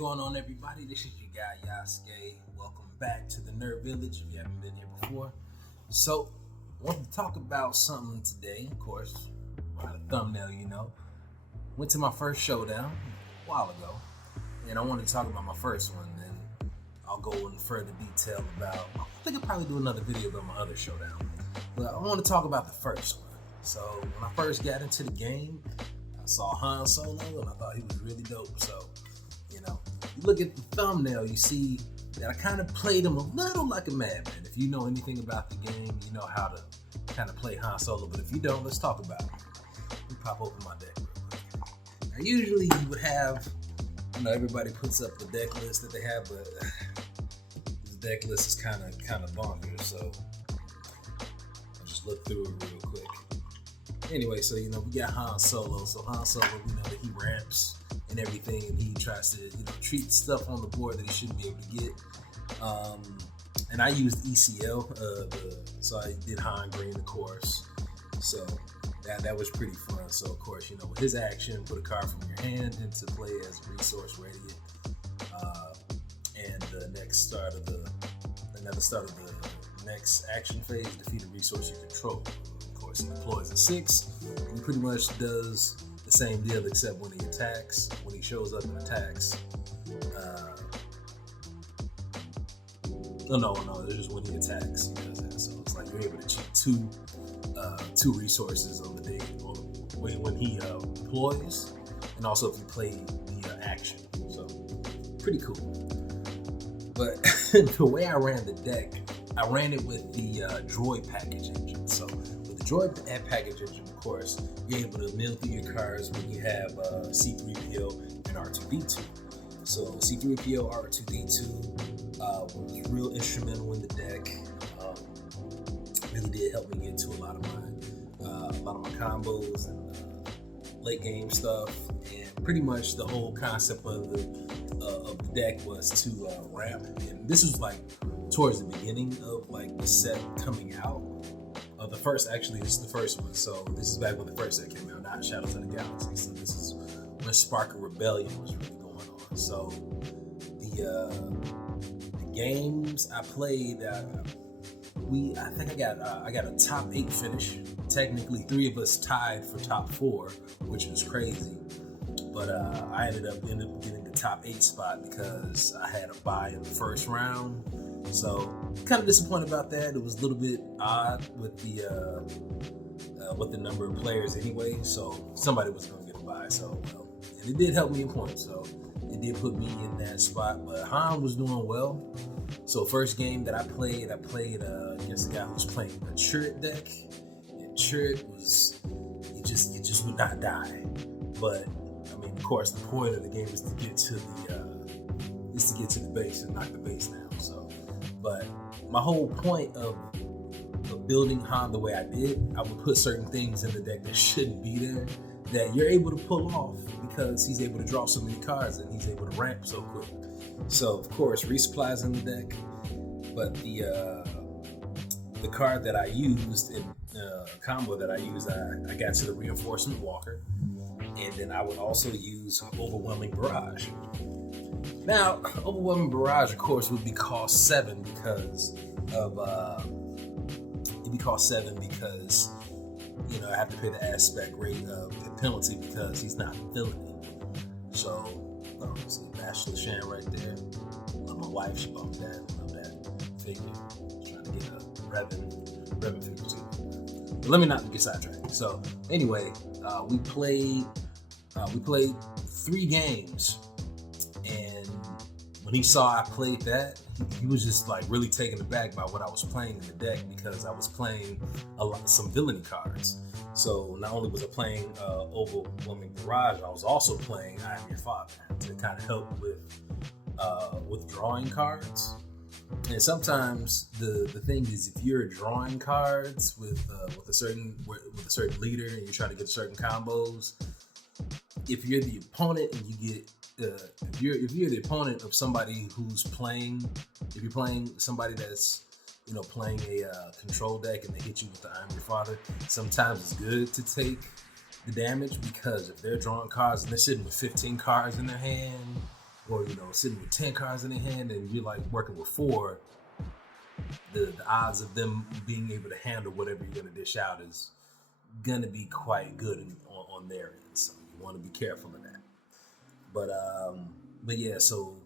Going on, everybody? This is your guy Yasuke. Welcome back to the Nerd Village if you haven't been here before. So, I want to talk about something today, of course, by the thumbnail, Went to my first Showdown a while ago, and I wanted to talk about my first one, and I'll go in further detail about, I think I'll probably do another video about my other Showdown, but I want to talk about the first one. So, when I first got into the game, I saw Han Solo, and I thought he was really dope, so you look at the thumbnail, you see that I kind of played him a little like a madman. If you know anything about the game, you know how to kind of play Han Solo. But if you don't, let's talk about it. Let me pop open my deck real quick. Now, usually you would have, everybody puts up the deck list that they have, but this deck list is kind of bonkers. So I'll just look through it real quick. Anyway, so we got Han Solo. So Han Solo, we know that he ramps and everything, and he tries to treat stuff on the board that he shouldn't be able to get. And I used ECL, so I did Han Green, of course. So that was pretty fun. So of course, with his action, put a card from your hand into play as a resource radiant. And the start of the next action phase, defeat a resource you control. Of course, he deploys a 6. And he pretty much does the same deal, except when he attacks, when he shows up and attacks. No, it's just when he attacks, he does that. So it's like you're able to cheat two resources on the day, or when he deploys, and also if you play the action. So pretty cool. But the way I ran the deck, I ran it with the droid package engine. So with the droid package engine, of course, you're able to mill through your cards when you have C-3PO and R2-D2. So C-3PO, R2-D2 was real instrumental in the deck. Really did help me get to a lot of my combos and late game stuff. And pretty much the whole concept of the deck was to ramp. And this was like towards the beginning of like the set coming out. This is the first one. So this is back when the first set came out, not Shadows of the Galaxy. So this is when Spark of Rebellion was really going on. So the games I played, I got a top 8 finish. Technically, 3 of us tied for top 4, which was crazy. But I ended up getting the top 8 spot because I had a bye in the first round. So kind of disappointed about that. It was a little bit odd with the number of players anyway. So somebody was going to get a bye. So and it did help me in points. So it did put me in that spot. But Han was doing well. So first game that I played against a guy who was playing a Chirrut deck. And Chirrut was you just would not die. But of course, the point of the game is to get to the base and knock the base down. So, but my whole point of building Han the way I did, I would put certain things in the deck that shouldn't be there that you're able to pull off because he's able to draw so many cards and he's able to ramp so quick. So, of course, resupplies in the deck, but the card that I used in combo that I used, I got to the Reinforcement Walker. And then I would also use Overwhelming Barrage. Now, Overwhelming Barrage, of course, would be cost 7 because of I have to pay the aspect rate of the penalty because he's not filling it. So, see Bachelor Shan right there. Love my wife, she bought me that. Love that figure. Trying to get a Revan figure too. But let me not get sidetracked. So, anyway, we played 3 games, and when he saw I played that, he was just like really taken aback by what I was playing in the deck because I was playing some villainy cards. So not only was I playing Overwhelming Barrage, I was also playing I Am Your Father to kind of help with drawing cards. And sometimes the thing is, if you're drawing cards with a certain leader and you're trying to get certain combos, if you're the opponent and you get if you're the opponent of somebody who's playing, if you're playing somebody that's playing a control deck and they hit you with the I Am Your Father, sometimes it's good to take the damage because if they're drawing cards and they're sitting with 15 cards in their hand, or sitting with 10 cards in their hand and you're like working with 4, the odds of them being able to handle whatever you're gonna dish out is gonna be quite good on their end. So you want to be careful of that. But yeah. So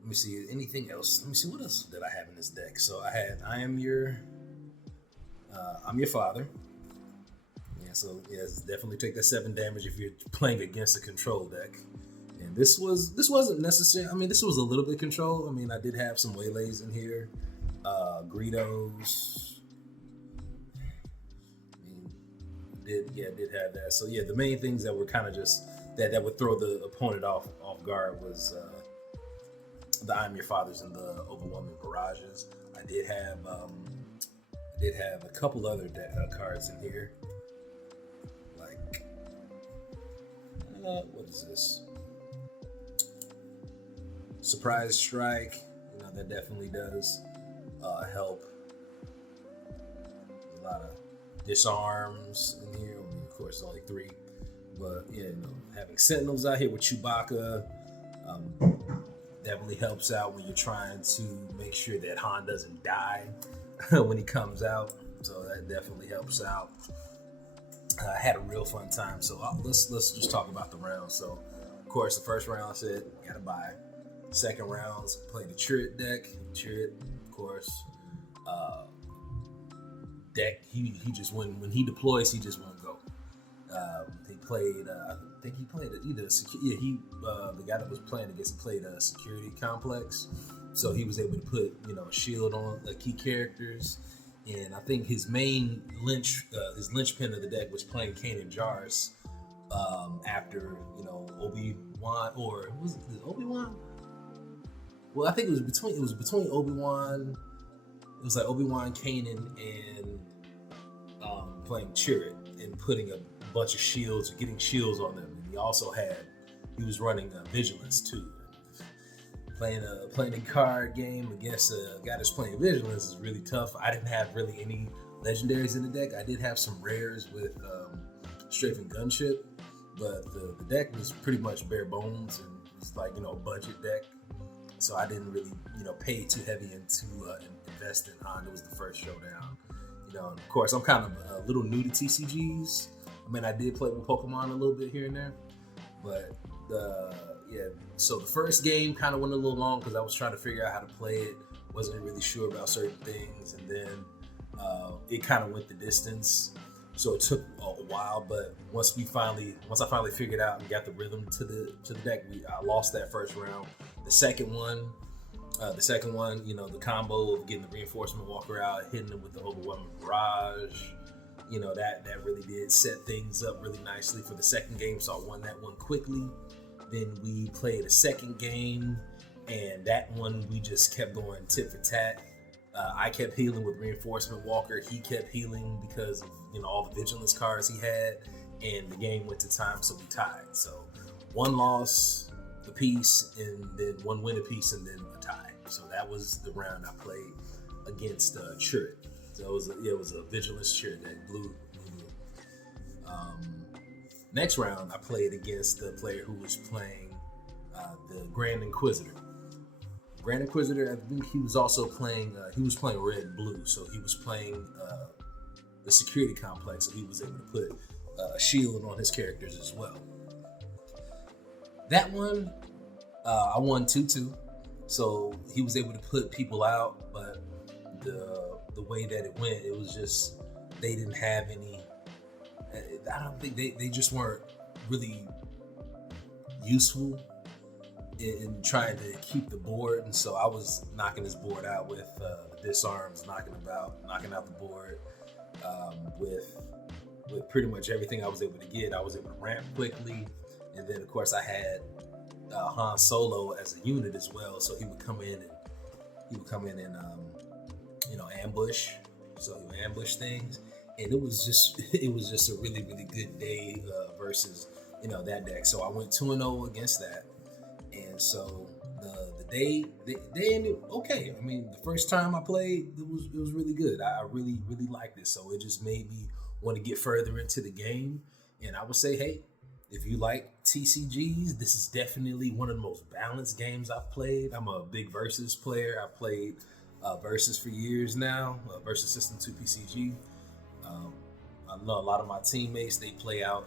let me see anything else. Let me see what else did I have in this deck. So I'm your father. Yeah. So yes, definitely take that 7 damage if you're playing against a control deck. And this wasn't necessary. I mean, this was a little bit control. I mean, I did have some waylays in here, Greedos. Did have that. So yeah, the main things that were kind of just that would throw the opponent off guard was the I'm Your Fathers and the Overwhelming Barrages. I did have a couple other cards in here, like what is this? Surprise Strike. That definitely does help. A lot of disarms in here. I mean, of course, only 3, but yeah, having Sentinels out here with Chewbacca definitely helps out when you're trying to make sure that Han doesn't die when he comes out. So that definitely helps out. I had a real fun time. So let's just talk about the round. So, of course, the first round I said gotta buy. Second rounds played the Chirrut deck. Chirrut, of course. Deck. He just when he deploys, he just won't go. He played. I think he played either. The guy that was playing against, he played a security complex, so he was able to put a shield on key characters, and I think his main linchpin of the deck was playing Kanan Jarrus. After Obi-Wan, or was it Obi-Wan? Well, I think it was between Obi-Wan. It was like Obi-Wan, Kanan, and playing Chirrut and putting a bunch of shields, or getting shields on them. And he was running Vigilance too. Playing a card game against a guy that's playing Vigilance is really tough. I didn't have really any legendaries in the deck. I did have some rares with Strafing Gunship, but the deck was pretty much bare bones, and it's like a budget deck. So I didn't really pay too heavy into invest in Han. It was the first Showdown. Of course, I'm kind of a little new to TCGs. I mean, I did play with Pokemon a little bit here and there, but so the first game kind of went a little long because I was trying to figure out how to play it. Wasn't really sure about certain things, and then it kind of went the distance. So it took a while, but once I finally figured out and got the rhythm to the deck, I lost that first round. The second one, the combo of getting the Reinforcement Walker out, hitting them with the Overwhelming Barrage, that really did set things up really nicely for the second game. So I won that one quickly. Then we played a second game, and that one we just kept going tit for tat. I kept healing with Reinforcement Walker. He kept healing because of all the Vigilance cards he had, and the game went to time, so we tied. So 1 loss apiece, and then 1 win apiece, and then a tie. So that was the round I played against Chirrut. So it was a Vigilance Chirrut deck, blue. Next round I played against the player who was playing the Grand Inquisitor. Grand Inquisitor, I think he was also playing. He was playing red blue, so he was playing the security complex, so he was able to put a shield on his characters as well. That one, I won 2-2, so he was able to put people out, but the way that it went, it was just they didn't have any. I don't think they just weren't really useful in trying to keep the board, and so I was knocking his board out with the disarms, knocking out the board with pretty much everything I was able to get. I was able to ramp quickly, and then of course I had Han Solo as a unit as well, so he would come in and ambush. So he would ambush things, and it was just a really, really good day versus that deck. So I went 2-0 against that. And so the day ended okay. I mean, the first time I played, it was really good. I really, really liked it. So it just made me want to get further into the game. And I would say, hey, If you like TCGs, this is definitely one of the most balanced games I've played. I'm a big Versus player. I've played Versus for years now, Versus System 2 PCG. I know a lot of my teammates, they play out.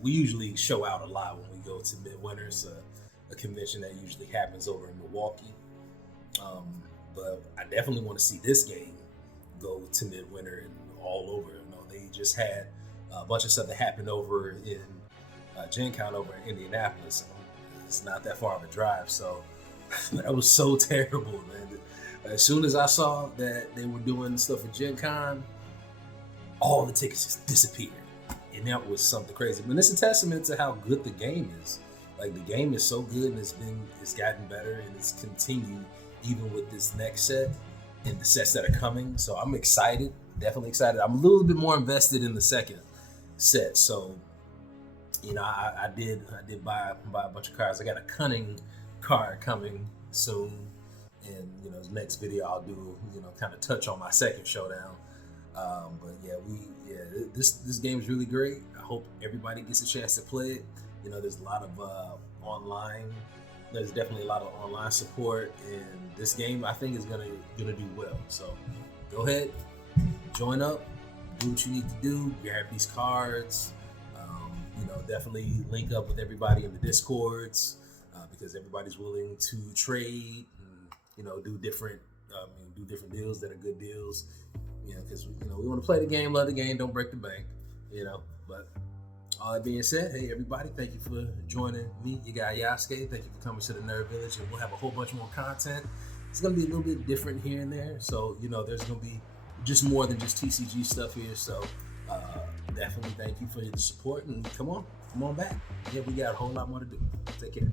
We usually show out a lot when we go to Midwinter. It's a convention that usually happens over in Milwaukee. But I definitely want to see this game go to Midwinter and all over. You know, they just had a bunch of stuff that happened over in Gen Con over in Indianapolis. It's not that far of a drive, so that was so terrible, man. As soon as I saw that they were doing stuff for Gen Con, all the tickets just disappeared. And that was something crazy. But it's a testament to how good the game is. Like, the game is so good, and it's gotten better, and it's continued even with this next set and the sets that are coming. So I'm excited, definitely excited. I'm a little bit more invested in the second set. So, you know, I did buy a bunch of cards. I got a Cunning card coming soon, and you know, the next video I'll do, you know, kind of touch on my second Showdown. But this game is really great. I hope everybody gets a chance to play it. You know, there's a lot of online. There's definitely a lot of online support, and this game I think is gonna do well. So go ahead, join up, do what you need to do, grab these cards. You know, definitely link up with everybody in the Discords because everybody's willing to trade and, you know, do different deals that are good deals. You know, because, you know, we want to play the game, love the game, don't break the bank. You know, but all that being said, hey everybody, thank you for joining me, your guy Yasuke. Thank you for coming to the Nerd Village, and we'll have a whole bunch more content. It's gonna be a little bit different here and there, so you know, there's gonna be just more than just TCG stuff here. So definitely thank you for the support, and come on back. Yeah, we got a whole lot more to do. Take care.